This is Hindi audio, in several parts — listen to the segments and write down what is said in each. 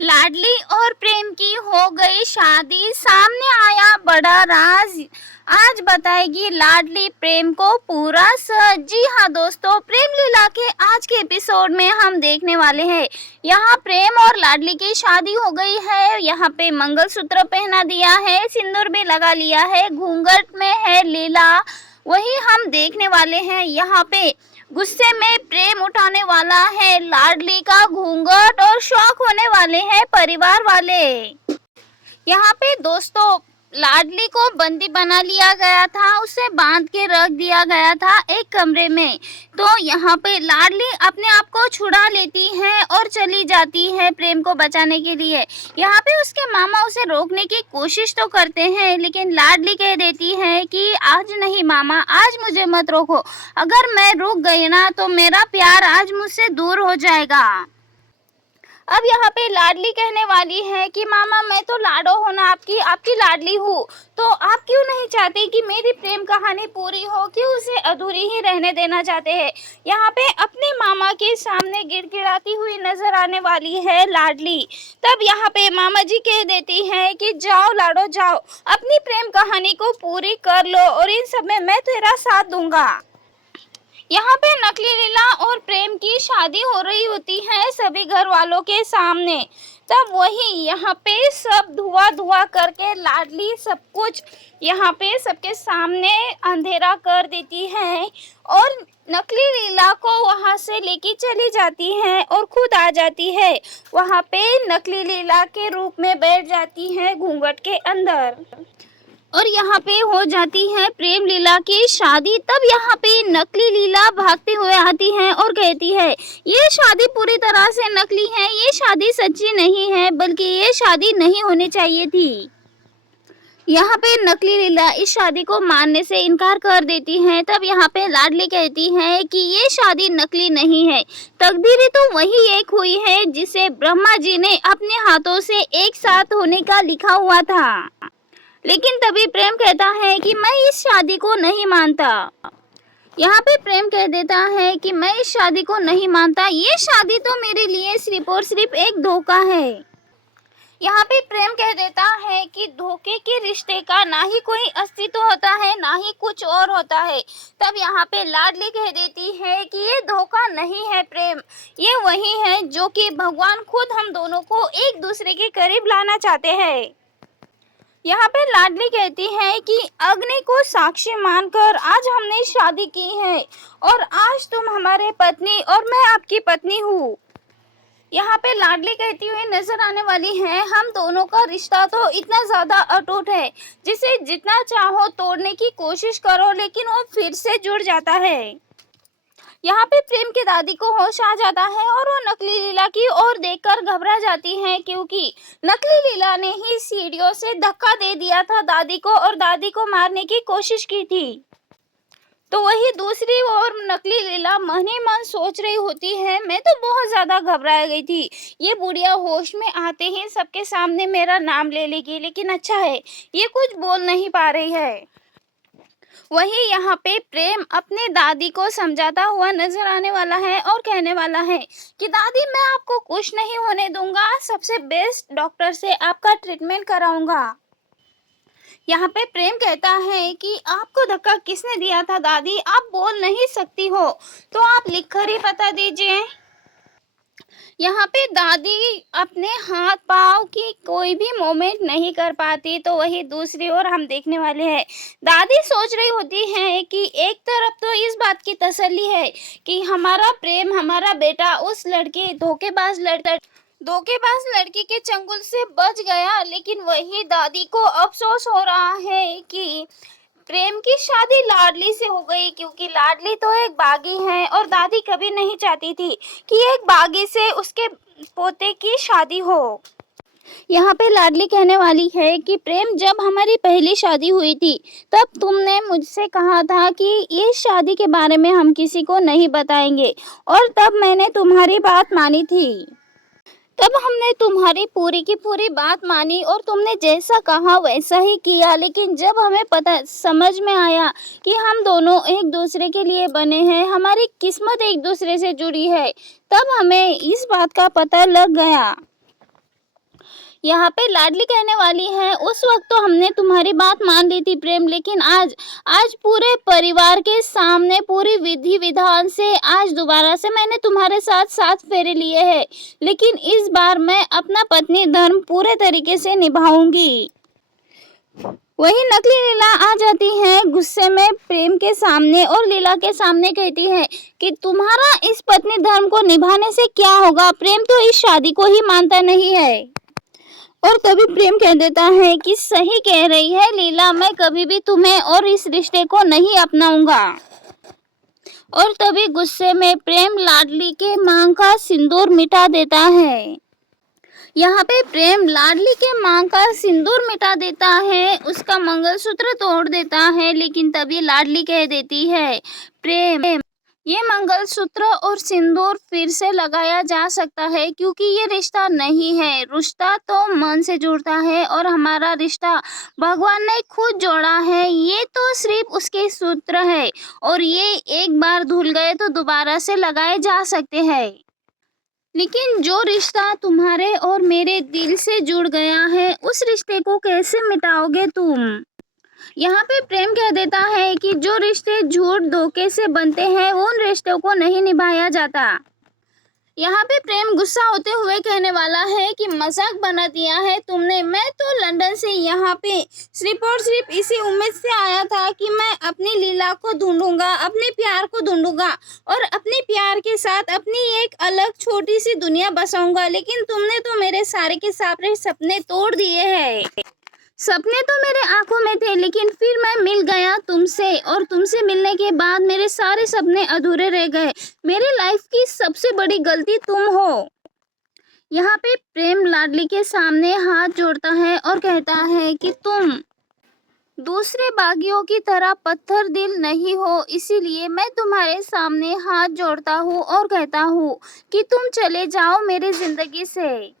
लाडली और प्रेम की हो गई शादी, सामने आया बड़ा राज। आज बताएगी लाडली प्रेम को पूरा सच। जी हाँ दोस्तों, प्रेम लीला के आज के एपिसोड में हम देखने वाले हैं। यहाँ प्रेम और लाडली की शादी हो गई है। यहाँ पे मंगलसूत्र पहना दिया है, सिंदूर भी लगा लिया है, घूंघट में है लीला। वही हम देखने वाले हैं। यहाँ पे गुस्से में प्रेम उठाने वाला है लाडली का घूंघट और शौक होने वाले हैं परिवार वाले। यहाँ पे दोस्तों लाडली को बंदी बना लिया गया था, उसे बांध के रख दिया गया था एक कमरे में। तो यहाँ पे लाडली अपने आप को छुड़ा लेती है और चली जाती है प्रेम को बचाने के लिए। यहाँ पे उसके मामा उसे रोकने की कोशिश तो करते हैं, लेकिन लाडली कह देती है कि आज नहीं मामा, आज मुझे मत रोको। अगर मैं रुक गई ना तो मेरा प्यार आज मुझसे दूर हो जाएगा। अब यहाँ पे लाडली कहने वाली है कि मामा मैं तो लाडो हूँ ना, आपकी लाडली हूँ, तो आप क्यों नहीं चाहते कि मेरी प्रेम कहानी पूरी हो, क्यों उसे अधूरी ही रहने देना चाहते हैं। यहाँ पे अपने मामा के सामने गिड़गिड़ाती हुई नजर आने वाली है लाडली। तब यहाँ पे मामा जी कह देती हैं कि जाओ लाडो जाओ, अपनी प्रेम कहानी को पूरी कर लो और इन सब में मैं तेरा साथ दूंगा। यहाँ पे नकली लीला और प्रेम की शादी हो रही होती है सभी घर वालों के सामने। तब वही यहाँ पे सब धुआं धुआं करके लाडली सब कुछ यहाँ पे सबके सामने अंधेरा कर देती है और नकली लीला को वहाँ से लेके चली जाती है और खुद आ जाती है। वहाँ पे नकली लीला के रूप में बैठ जाती है घूंघट के अंदर और यहाँ पे हो जाती है प्रेम लीला की शादी। तब यहाँ पे नकली लीला भागते हुए आती है और कहती है ये शादी पूरी तरह से नकली है, ये शादी सच्ची नहीं है, बल्कि ये शादी नहीं होनी चाहिए थी। यहाँ पे नकली लीला इस शादी को मानने से इनकार कर देती है। तब यहाँ पे लाडली कहती है कि ये शादी नकली नहीं है, तकदीरें तो वही एक हुई है जिसे ब्रह्मा जी ने अपने हाथों से एक साथ होने का लिखा हुआ था। लेकिन तभी प्रेम कहता है कि मैं इस शादी को नहीं मानता। यहाँ पे प्रेम कह देता है कि मैं इस शादी को नहीं मानता, ये शादी तो मेरे लिए सिर्फ और सिर्फ एक धोखा है। यहाँ पे प्रेम कह देता है कि धोखे के रिश्ते का ना ही कोई अस्तित्व होता है, ना ही कुछ और होता है। तब यहाँ पे लाडली कह देती है कि ये धोखा नहीं है प्रेम, ये वही है जो कि भगवान खुद हम दोनों को एक दूसरे के करीब लाना चाहते हैं। यहाँ पे लाडली कहती है कि अग्नि को साक्षी मानकर आज हमने शादी की है और आज तुम हमारे पत्नी और मैं आपकी पत्नी हूँ। यहाँ पे लाडली कहती हुई नजर आने वाली है हम दोनों का रिश्ता तो इतना ज्यादा अटूट है, जिसे जितना चाहो तोड़ने की कोशिश करो लेकिन वो फिर से जुड़ जाता है। यहाँ पे प्रेम की दादी को होश आ जाता है और वो नकली लीला की ओर देखकर घबरा जाती है, क्योंकि नकली लीला ने ही सीढ़ियों से धक्का दे दिया था दादी को और दादी को मारने की कोशिश की थी। तो वही दूसरी ओर नकली लीला मन ही मन सोच रही होती है मैं तो बहुत ज्यादा घबरा गई थी, ये बुढ़िया होश में आते ही सबके सामने मेरा नाम ले लेगी, लेकिन अच्छा है ये कुछ बोल नहीं पा रही है। वही यहाँ पे प्रेम अपने दादी को समझाता हुआ नजर आने वाला है और कहने वाला है कि दादी मैं आपको कुछ नहीं होने दूंगा, सबसे बेस्ट डॉक्टर से आपका ट्रीटमेंट कराऊंगा। यहाँ पे प्रेम कहता है कि आपको धक्का किसने दिया था दादी, आप बोल नहीं सकती हो तो आप लिख कर ही बता दीजिए। यहाँ पे दादी अपने हाथ पाँव की कोई भी मूवमेंट नहीं कर पाती। तो वही दूसरी ओर हम देखने वाले हैं दादी सोच रही होती है कि एक तरफ तो इस बात की तसल्ली है कि हमारा प्रेम हमारा बेटा उस लड़के धोखेबाज लड़की के चंगुल से बच गया, लेकिन वही दादी को अफसोस हो रहा है कि प्रेम की शादी लाडली से हो गई, क्योंकि लाडली तो एक बागी है और दादी कभी नहीं चाहती थी कि एक बागी से उसके पोते की शादी हो। यहाँ पे लाडली कहने वाली है कि प्रेम जब हमारी पहली शादी हुई थी तब तुमने मुझसे कहा था कि ये शादी के बारे में हम किसी को नहीं बताएंगे, और तब मैंने तुम्हारी बात मानी थी। तब हमने तुम्हारी पूरी की पूरी बात मानी और तुमने जैसा कहा वैसा ही किया, लेकिन जब हमें समझ में आया कि हम दोनों एक दूसरे के लिए बने हैं, हमारी किस्मत एक दूसरे से जुड़ी है, तब हमें इस बात का पता लग गया। यहाँ पे लाडली कहने वाली है, उस वक्त तो हमने तुम्हारी बात मान ली थी प्रेम, लेकिन आज आज पूरे परिवार के सामने पूरी विधि विधान से आज दोबारा से मैंने तुम्हारे साथ 7 फेरे लिए हैं, लेकिन इस बार मैं अपना पत्नी धर्म पूरे तरीके से निभाऊंगी। वही नकली लीला आ जाती है गुस्से में प्रेम के सामने और लीला के सामने कहती है कि तुम्हारा इस पत्नी धर्म को निभाने से क्या होगा, प्रेम तो इस शादी को ही मानता नहीं है। और तभी प्रेम कह देता है कि सही कह रही है लीला, मैं कभी भी तुम्हें और इस रिश्ते को नहीं अपनाऊंगा। और तभी गुस्से में प्रेम लाडली के मांग का सिंदूर मिटा देता है। यहाँ पे प्रेम लाडली के मांग का सिंदूर मिटा देता है, उसका मंगलसूत्र तोड़ देता है, लेकिन तभी लाडली कह देती है प्रेम, ये मंगलसूत्र और सिंदूर फिर से लगाया जा सकता है क्योंकि ये रिश्ता नहीं है। रिश्ता तो मन से जुड़ता है और हमारा रिश्ता भगवान ने खुद जोड़ा है। ये तो सिर्फ उसके सूत्र है और ये एक बार धुल गए तो दोबारा से लगाए जा सकते हैं, लेकिन जो रिश्ता तुम्हारे और मेरे दिल से जुड़ गया है उस रिश्ते को कैसे मिटाओगे तुम। यहाँ पे प्रेम कह देता है कि जो रिश्ते झूठ धोखे से बनते हैं उन रिश्तों को नहीं निभाया जाता। यहाँ पे प्रेम गुस्सा होते हुए कहने वाला है कि मजाक बना दिया है तुमने, मैं तो लंदन से यहाँ पे सिर्फ और सिर्फ इसी उम्मीद से आया था कि मैं अपनी लीला को ढूंढूंगा, अपने प्यार को ढूंढूंगा और अपने प्यार के साथ अपनी एक अलग छोटी सी दुनिया बसाऊंगा, लेकिन तुमने तो मेरे सारे के सारे सपने तोड़ दिए हैं। सपने तो मेरे आंखों में थे, लेकिन फिर मैं मिल गया तुमसे और तुमसे मिलने के बाद मेरे सारे सपने अधूरे रह गए। मेरी लाइफ की सबसे बड़ी गलती तुम हो। यहाँ पे प्रेम लाडली के सामने हाथ जोड़ता है और कहता है कि तुम दूसरे बागियों की तरह पत्थर दिल नहीं हो, इसीलिए मैं तुम्हारे सामने हाथ जोड़ता हूँ और कहता हूँ कि तुम चले जाओ मेरी जिंदगी से।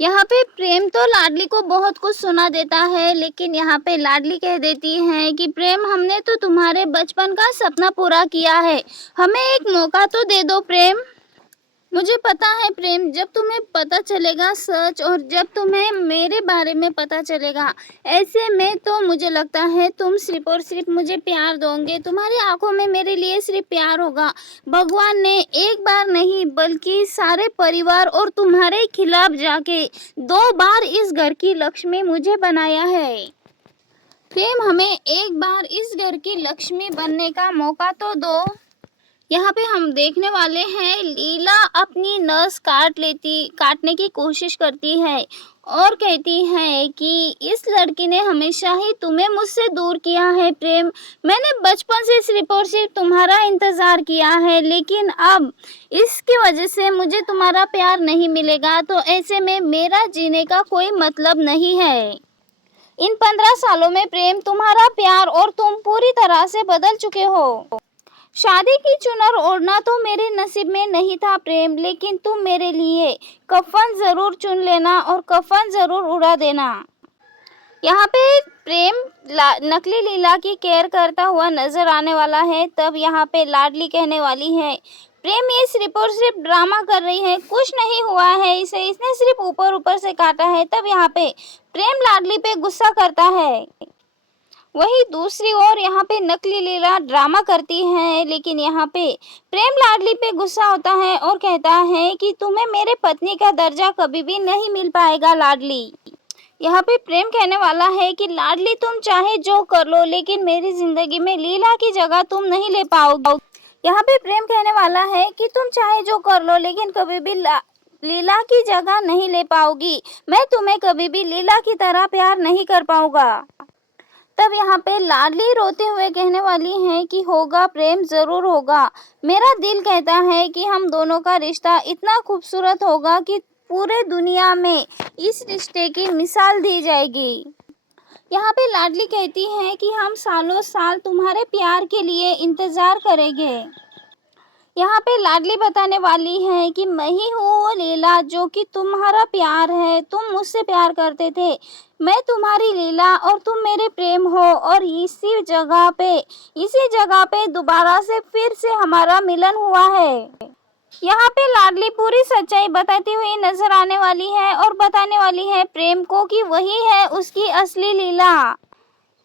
यहाँ पे प्रेम तो लाडली को बहुत कुछ सुना देता है, लेकिन यहाँ पे लाडली कह देती है कि प्रेम, हमने तो तुम्हारे बचपन का सपना पूरा किया है, हमें एक मौका तो दे दो प्रेम। मुझे पता है प्रेम, जब तुम्हें पता चलेगा सच और जब तुम्हें मेरे बारे में पता चलेगा, ऐसे में तो मुझे लगता है तुम सिर्फ और सिर्फ मुझे प्यार दोगे, तुम्हारी आंखों में मेरे लिए सिर्फ प्यार होगा। भगवान ने एक बार नहीं बल्कि सारे परिवार और तुम्हारे खिलाफ जाके 2 बार इस घर की लक्ष्मी मुझे बनाया है। प्रेम, हमें एक बार इस घर की लक्ष्मी बनने का मौका तो दो। यहाँ पे हम देखने वाले हैं लीला अपनी नस काटने की कोशिश करती है और कहती है कि इस लड़की ने हमेशा ही तुम्हें मुझसे दूर किया है प्रेम, मैंने बचपन से सिर्फ और सिर्फ तुम्हारा इंतज़ार किया है, लेकिन अब इसकी वजह से मुझे तुम्हारा प्यार नहीं मिलेगा, तो ऐसे में मेरा जीने का कोई मतलब नहीं है। इन 15 सालों में प्रेम, तुम्हारा प्यार और तुम पूरी तरह से बदल चुके हो। शादी की चुनर ओढ़ना तो मेरे नसीब में नहीं था प्रेम, लेकिन तुम मेरे लिए कफन जरूर चुन लेना और कफन जरूर उड़ा देना। यहाँ पे प्रेम नकली लीला की केयर करता हुआ नजर आने वाला है। तब यहाँ पे लाडली कहने वाली है, प्रेम ये सिर्फ और सिर्फ ड्रामा कर रही है, कुछ नहीं हुआ है इसे, इसने सिर्फ ऊपर ऊपर से काटा है। तब यहाँ पे प्रेम लाडली पे गुस्सा करता है। वही दूसरी ओर यहाँ पे नकली लीला ड्रामा करती है, लेकिन यहाँ पे प्रेम लाडली पे गुस्सा होता है और कहता है कि तुम्हें मेरे पत्नी का दर्जा कभी भी नहीं मिल पाएगा लाडली। यहाँ पे प्रेम कहने वाला है कि लाडली तुम चाहे जो कर लो, लेकिन मेरी जिंदगी में लीला की जगह तुम नहीं ले पाओगे। यहाँ पे प्रेम कहने वाला है कि तुम चाहे जो कर लो, लेकिन कभी भी लीला की जगह नहीं ले पाओगी, मैं तुम्हें कभी भी लीला की तरह प्यार नहीं कर पाऊंगा। तब यहाँ पे लाडली रोते हुए कहने वाली है कि होगा प्रेम, जरूर होगा, मेरा दिल कहता है कि हम दोनों का रिश्ता इतना खूबसूरत होगा कि पूरे दुनिया में इस रिश्ते की मिसाल दी जाएगी। यहाँ पे लाडली कहती है कि हम सालों साल तुम्हारे प्यार के लिए इंतजार करेंगे। यहाँ पे लाडली बताने वाली है कि मैं ही हूँ वो लीला जो कि तुम्हारा प्यार है, तुम मुझसे प्यार करते थे, मैं तुम्हारी लीला और तुम मेरे प्रेम हो, और इसी जगह पे दोबारा से फिर से हमारा मिलन हुआ है। यहाँ पे लाडली पूरी सच्चाई बताती हुई नजर आने वाली है और बताने वाली है प्रेम को कि वही है उसकी असली लीला।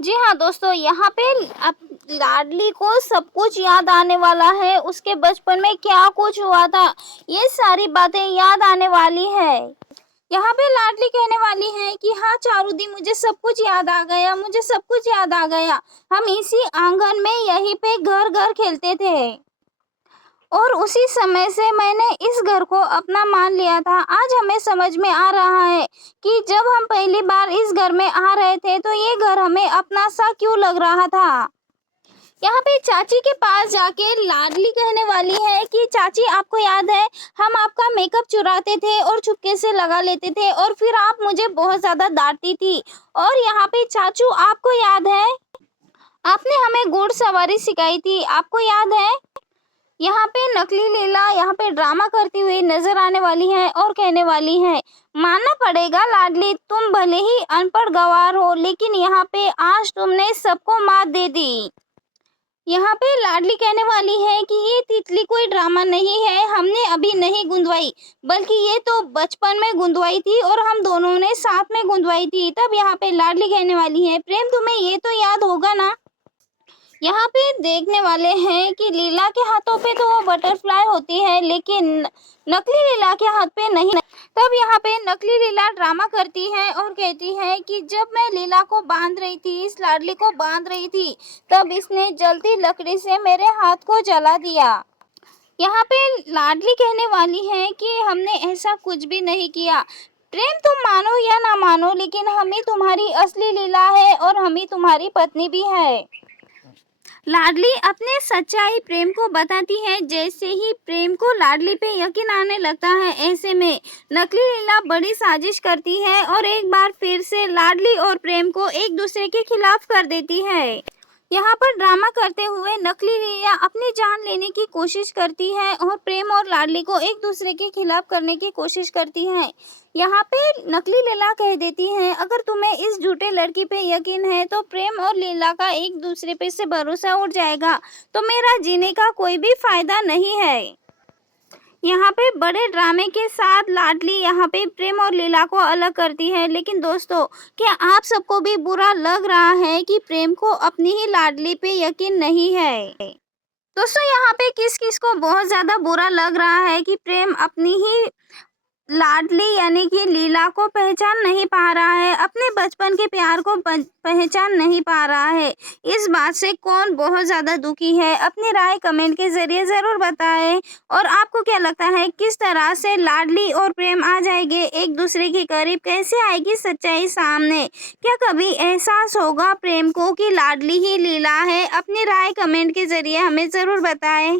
जी हाँ दोस्तों, यहाँ पे अब लाडली को सब कुछ याद आने वाला है, उसके बचपन में क्या कुछ हुआ था ये सारी बातें याद आने वाली है। यहाँ पे लाडली कहने वाली है कि हाँ चारूदी, मुझे सब कुछ याद आ गया, मुझे सब कुछ याद आ गया। हम इसी आंगन में यहीं पे घर घर खेलते थे और उसी समय से मैंने इस घर को अपना मान लिया था। आज हमें समझ में आ रहा है कि जब हम पहली बार इस घर में आ रहे थे तो ये घर हमें अपना सा क्यों लग रहा था। यहाँ पे चाची के पास जाके लाडली कहने वाली है कि चाची, आपको याद है हम आपका मेकअप चुराते थे और चुपके से लगा लेते थे और फिर आप मुझे बहुत ज़्यादा डांटती थी। और यहाँ पे चाचू, आपको याद है आपने हमें घुड़सवारी सिखाई थी, आपको याद है। यहाँ पे नकली लीला यहाँ पे ड्रामा करती हुई नजर आने वाली है और कहने वाली है, मानना पड़ेगा लाडली, तुम भले ही अनपढ़ गवार हो लेकिन यहाँ पे आज तुमने सबको मात दे दी। यहाँ पे लाडली कहने वाली है कि ये तितली कोई ड्रामा नहीं है, हमने अभी नहीं गुंदवाई, बल्कि ये तो बचपन में गुंदवाई थी और हम दोनों ने साथ में गुंदवाई थी। तब यहाँ पे लाडली कहने वाली है, प्रेम तुम्हें ये तो याद होगा ना। यहाँ पे देखने वाले हैं कि लीला के हाथों पे तो वो बटरफ्लाई होती है लेकिन नकली लीला के हाथ पे नहीं। तब यहाँ पे नकली लीला ड्रामा करती है और कहती है कि जब मैं लीला को बांध रही थी, इस लाडली को बांध रही थी, तब इसने जलती लकड़ी से मेरे हाथ को जला दिया। यहाँ पे लाडली कहने वाली है कि हमने ऐसा कुछ भी नहीं किया। प्रेम, तुम मानो या ना मानो लेकिन हम ही तुम्हारी असली लीला है और हम ही तुम्हारी पत्नी भी है। लाडली अपने सच्चाई प्रेम को बताती है। जैसे ही प्रेम को लाडली पे यकीन आने लगता है, ऐसे में नकली लीला बड़ी साजिश करती है और एक बार फिर से लाडली और प्रेम को एक दूसरे के खिलाफ कर देती है। यहाँ पर ड्रामा करते हुए नकली लीला अपनी जान लेने की कोशिश करती है और प्रेम और लाडली को एक दूसरे के खिलाफ करने की कोशिश करती है। यहाँ पे नकली लीला कह देती है, अगर तुम्हें इस झूठे लड़की पे यकीन है तो प्रेम और लीला का एक दूसरे पे से भरोसा उठ जाएगा, तो मेरा जीने का कोई भी फायदा नहीं है। यहाँ पे बड़े ड्रामे के साथ लाडली यहाँ पे प्रेम और लीला को अलग करती है। लेकिन दोस्तों, क्या आप सबको भी बुरा लग रहा है कि प्रेम को अपनी ही लाडली पे यकीन नहीं है। दोस्तों, यहाँ पे किस किस को बहुत ज़्यादा बुरा लग रहा है कि प्रेम अपनी ही लाडली यानी कि लीला को पहचान नहीं पा रहा है, अपने बचपन के प्यार को पहचान नहीं पा रहा है। इस बात से कौन बहुत ज़्यादा दुखी है, अपनी राय कमेंट के ज़रिए ज़रूर बताएं। और आपको क्या लगता है किस तरह से लाडली और प्रेम आ जाएंगे एक दूसरे के करीब, कैसे आएगी सच्चाई सामने, क्या कभी एहसास होगा प्रेम को कि लाडली ही लीला है। अपनी राय कमेंट के ज़रिए हमें ज़रूर बताएं।